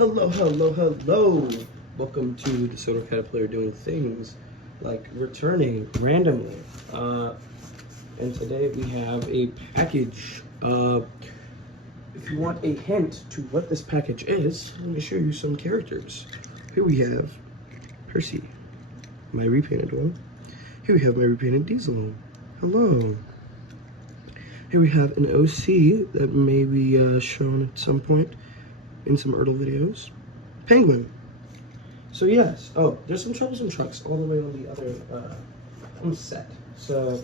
Hello. Welcome to the Soda Caterpillar doing things like returning randomly. And today we have a package. If you want a hint to what this package is, let me show you some characters. Here we have Percy, my repainted one. Here we have my repainted Diesel. Hello. Here we have an OC that may be shown at some point in some Ertl videos. Penguin. So yes, oh, there's some troublesome trucks all the way on the other set. So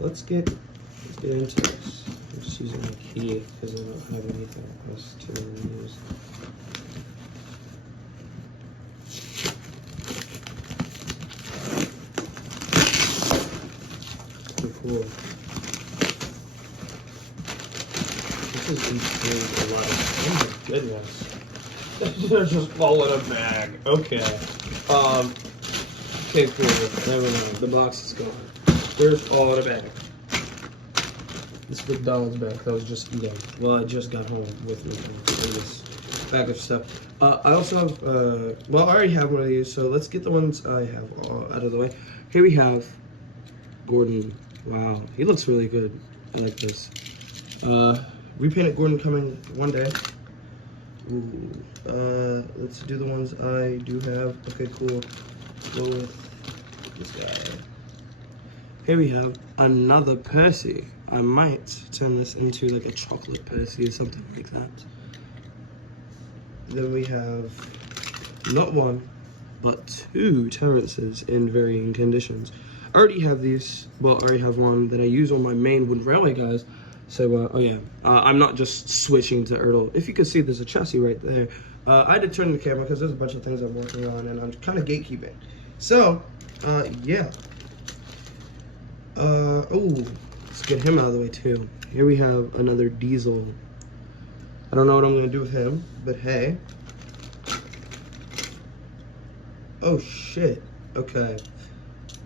let's get into this. I'm just using my key because I don't have anything else to use. Pretty cool. This is insane. A lot of. Oh my goodness. They're just all in a bag. Okay. Okay, cool. Never mind. The box is gone. There's all in a bag. This is McDonald's bag that I was just eating. Well, I just got home with me in this bag of stuff. I also have, well, I already have one of these, so let's get the ones I have all out of the way. Here we have Gordon. Wow, he looks really good. I like this. Repainted Gordon coming one day. Ooh. Let's do the ones I do have. Okay, cool. Go with this guy. Here we have another Percy. I might turn this into like a chocolate Percy or something like that. Then we have not one, but two Terrances in varying conditions. I already have these. Well, I already have one that I use on my main Wood Railway guys. So, oh yeah, I'm not just switching to Ertl. If you can see, there's a chassis right there. I had to turn the camera because there's a bunch of things I'm working on and I'm kind of gatekeeping. So, yeah. Oh, let's get him out of the way too. Here we have another Diesel. I don't know what I'm gonna do with him, but hey. Oh shit, okay.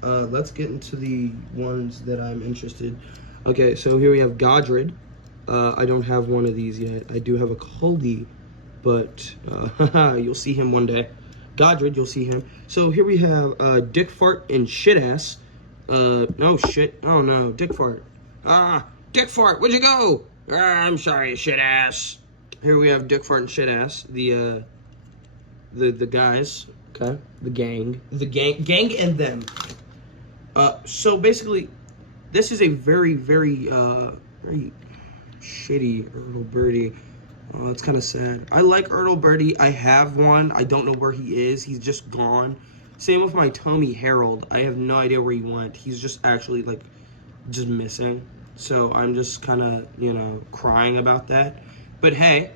Let's get into the ones that I'm interested. Okay, so here we have Godred. I don't have one of these yet. I do have a Coldy, but you'll see him one day. Godred, you'll see him. So here we have Dick Fart and Shit Ass. No shit. Oh no, Dick Fart. Dick Fart, where'd you go? I'm sorry, Shit Ass. Here we have Dick Fart and Shit Ass. The guys. Okay, the gang and them. So basically, this is a very shitty Ertl Birdie. Oh, it's kind of sad. I like Ertl Birdie. I have one. I don't know where he is. He's just gone. Same with my Toby Harold. I have no idea where he went. He's just actually like just missing. So I'm just kind of, you know, crying about that. But hey,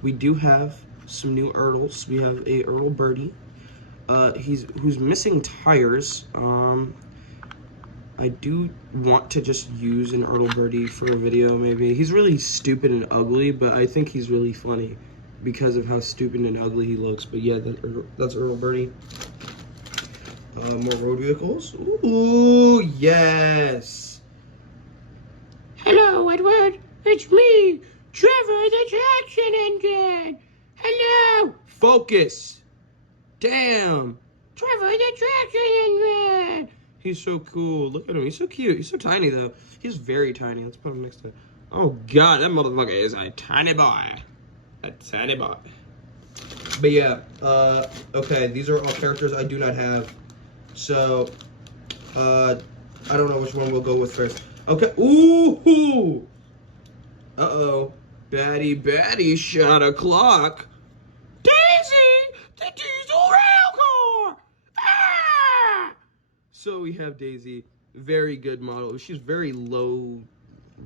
we do have some new Ertls. We have a Ertl Birdie. Who's missing tires. I do want to just use an Ertl Birdie for a video, maybe. He's really stupid and ugly, but I think he's really funny because of how stupid and ugly he looks. But yeah, that's Ertl Birdie. More road vehicles. Ooh, yes. Hello, Edward. It's me, Trevor, the traction engine. Hello. Focus. Damn. Trevor, the traction engine. He's so cool. Look at him. He's so cute. He's so tiny, though. He's very tiny. Let's put him next to it. Oh, God. That motherfucker is a tiny boy. A tiny boy. But, yeah. Okay. These are all characters I do not have. So, I don't know which one we'll go with first. Okay. Ooh! Uh-oh. Batty shot a clock. Daisy! The diesel rail car! Ah! So we have Daisy, very good model. She's very low,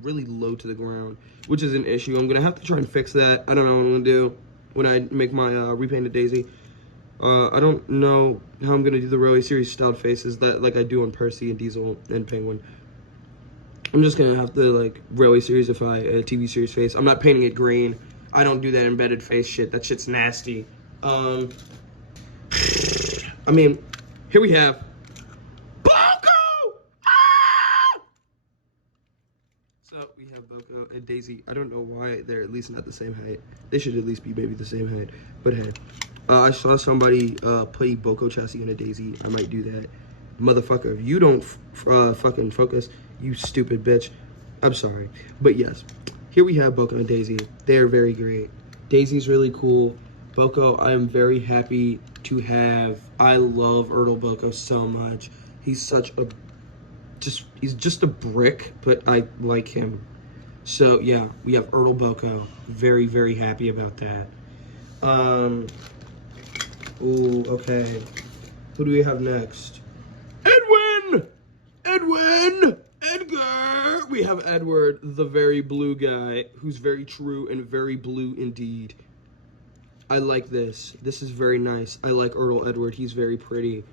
really low to the ground, which is an issue. I'm gonna have to try and fix that. I don't know what I'm gonna do when I make my repainted Daisy. I don't know how I'm gonna do the Railway Series styled faces that like I do on Percy and Diesel and Penguin. I'm just gonna have to like Railway Seriesify a TV series face. I'm not painting it green. I don't do that embedded face shit. That shit's nasty. I mean, here we have So we have Boko, a Daisy. I don't know why they're at least not the same height. They should at least be maybe the same height. But hey, I saw somebody play Boko Chassis on a Daisy. I might do that. Motherfucker, if you don't fucking focus, you stupid bitch. I'm sorry. But yes, here we have Boko and Daisy. They are very great. Daisy's really cool. Boko, I am very happy to have. I love Ertl Boko so much. He's such a he's just a brick, but I like him. So yeah, we have Ertl Boko. Very, very happy about that. Ooh, okay. Who do we have next? Edwin! Edwin! Edgar! We have Edward, the very blue guy, who's very true and very blue indeed. I like this. This is very nice. I like Ertl Edward. He's very pretty.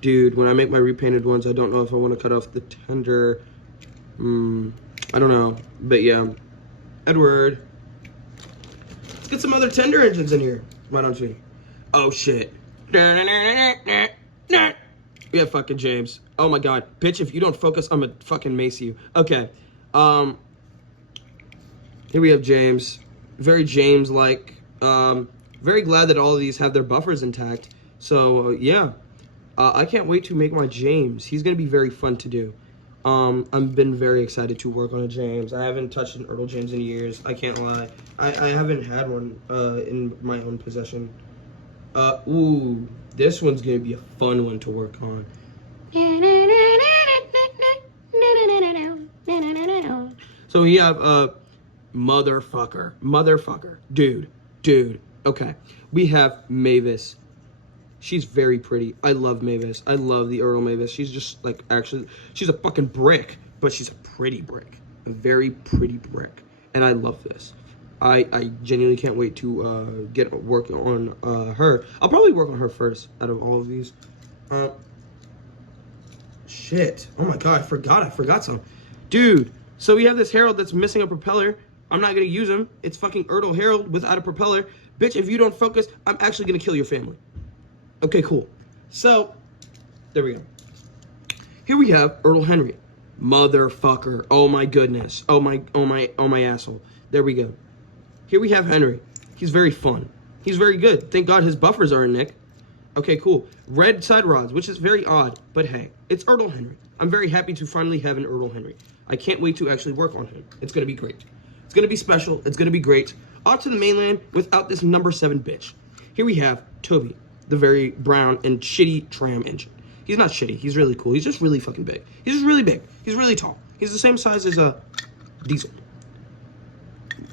Dude, when I make my repainted ones, I don't know if I want to cut off the tender. I don't know. But yeah. Edward. Let's get some other tender engines in here. Why don't we? Oh, shit. We have fucking James. Oh, my God. Bitch, if you don't focus, I'm gonna fucking mace you. Okay. Here we have James. Very James-like. Very glad that all of these have their buffers intact. So, yeah. I can't wait to make my James. He's going to be very fun to do. I've been very excited to work on a James. I haven't touched an Ertl James in years. I can't lie. I haven't had one in my own possession. Ooh, this one's going to be a fun one to work on. So we have motherfucker, dude. Okay, we have Mavis. She's very pretty. I love Mavis. I love the Ertl Mavis. She's just like, actually, she's a fucking brick, but she's a pretty brick. A very pretty brick. And I love this. I genuinely can't wait to get working on her. I'll probably work on her first out of all of these. Shit. Oh my God, I forgot some. Dude, so we have this Herald that's missing a propeller. I'm not gonna use him. It's fucking Ertl Herald without a propeller. Bitch, if you don't focus, I'm actually gonna kill your family. Okay, cool. So, there we go. Here we have Ertl Henry. Motherfucker. Oh my goodness. Oh my asshole. There we go. Here we have Henry. He's very fun. He's very good. Thank God his buffers are in Nick. Okay, cool. Red side rods, which is very odd, but hey, it's Ertl Henry. I'm very happy to finally have an Ertl Henry. I can't wait to actually work on him. It's gonna be great. It's gonna be special. It's gonna be great. Off to the mainland without this number 7 bitch. Here we have Toby, the very brown and shitty tram engine. He's not shitty. He's really cool. He's just really fucking big. He's just really big. He's really tall. He's the same size as Diesel.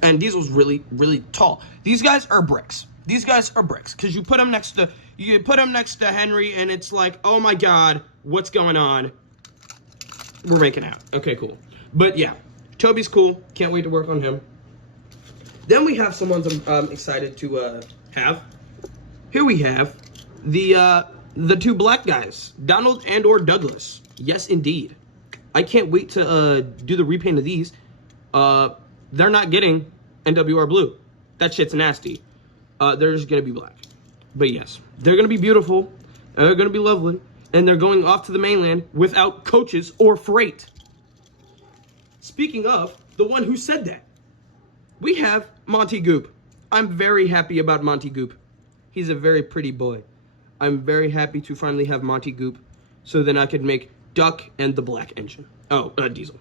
And Diesel's really, really tall. These guys are bricks. These guys are bricks. Because you put them next to Henry and it's like, oh my God, what's going on? We're making out. Okay, cool. But yeah, Toby's cool. Can't wait to work on him. Then we have someone I'm excited to have. Here we have the 2 black guys, Donald and or Douglas. Yes, indeed. I can't wait to do the repaint of these. They're not getting NWR blue. That shit's nasty. They're just gonna be black. But yes, they're gonna be beautiful, and they're gonna be lovely, and they're going off to the mainland without coaches or freight. Speaking of, the one who said that, we have Monty Goop. I'm very happy about Monty Goop. He's a very pretty boy. I'm very happy to finally have Monty Goop, so then I could make Duck and the black engine. Oh, Diesel,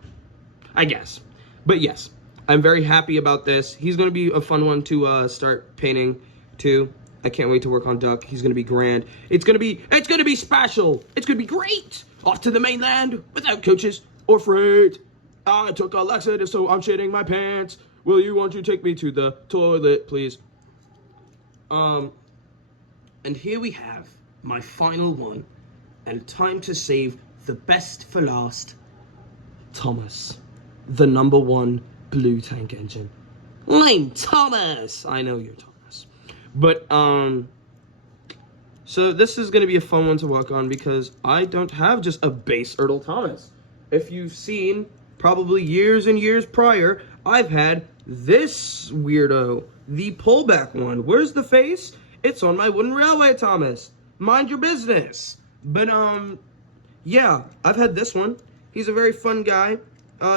I guess. But yes, I'm very happy about this. He's going to be a fun one to start painting too. I can't wait to work on Duck. He's going to be grand. It's going to be special. It's going to be great. Off to the mainland without coaches or freight. I took a laxative, so I'm shitting my pants. Won't you take me to the toilet, please? And here we have my final one, and time to save the best for last. Thomas, the number 1 blue tank engine. Lame Thomas! I know you're Thomas. But, so this is going to be a fun one to work on because I don't have just a base Ertl Thomas. If you've seen, probably years and years prior, I've had this weirdo, the pullback one. Where's the face? It's on my wooden railway, Thomas. Mind your business. But, yeah, I've had this one. He's a very fun guy.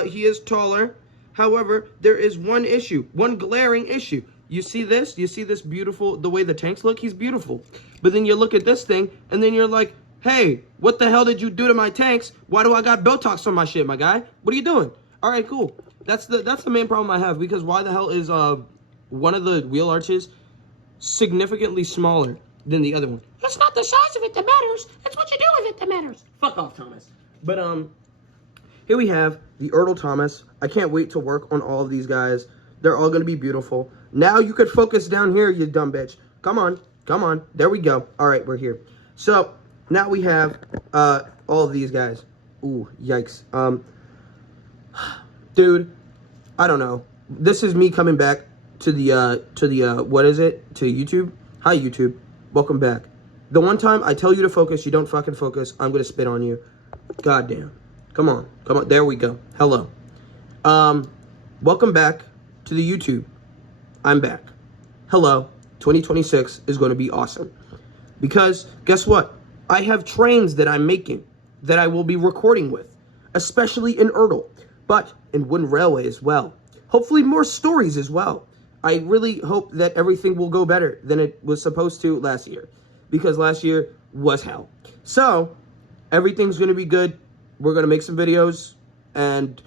He is taller. However, there is one issue, one glaring issue. You see this? You see this beautiful, the way the tanks look? He's beautiful. But then you look at this thing, and then you're like, hey, what the hell did you do to my tanks? Why do I got Botox on my shit, my guy? What are you doing? All right, cool. That's the main problem I have, because why the hell is one of the wheel arches significantly smaller than the other one? It's not the size of it that matters. It's what you do with it that matters. Fuck off, Thomas. But here we have the Ertl Thomas. I can't wait to work on all of these guys. They're all gonna be beautiful. Now you could focus down here, you dumb bitch. Come on, come on. There we go. All right, we're here. So now we have all of these guys. Ooh, yikes. Dude, I don't know. This is me coming back to the what is it? To YouTube. Hi, YouTube. Welcome back. The one time I tell you to focus, you don't fucking focus. I'm gonna spit on you. God damn. Come on. Come on. There we go. Hello. Welcome back to the YouTube. I'm back. Hello. 2026 is going to be awesome. Because, guess what? I have trains that I'm making that I will be recording with. Especially in Ertl. But in Wooden Railway as well. Hopefully more stories as well. I really hope that everything will go better than it was supposed to last year. Because last year was hell. So, everything's going to be good. We're going to make some videos and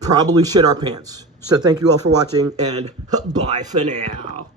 probably shit our pants. So thank you all for watching, and bye for now.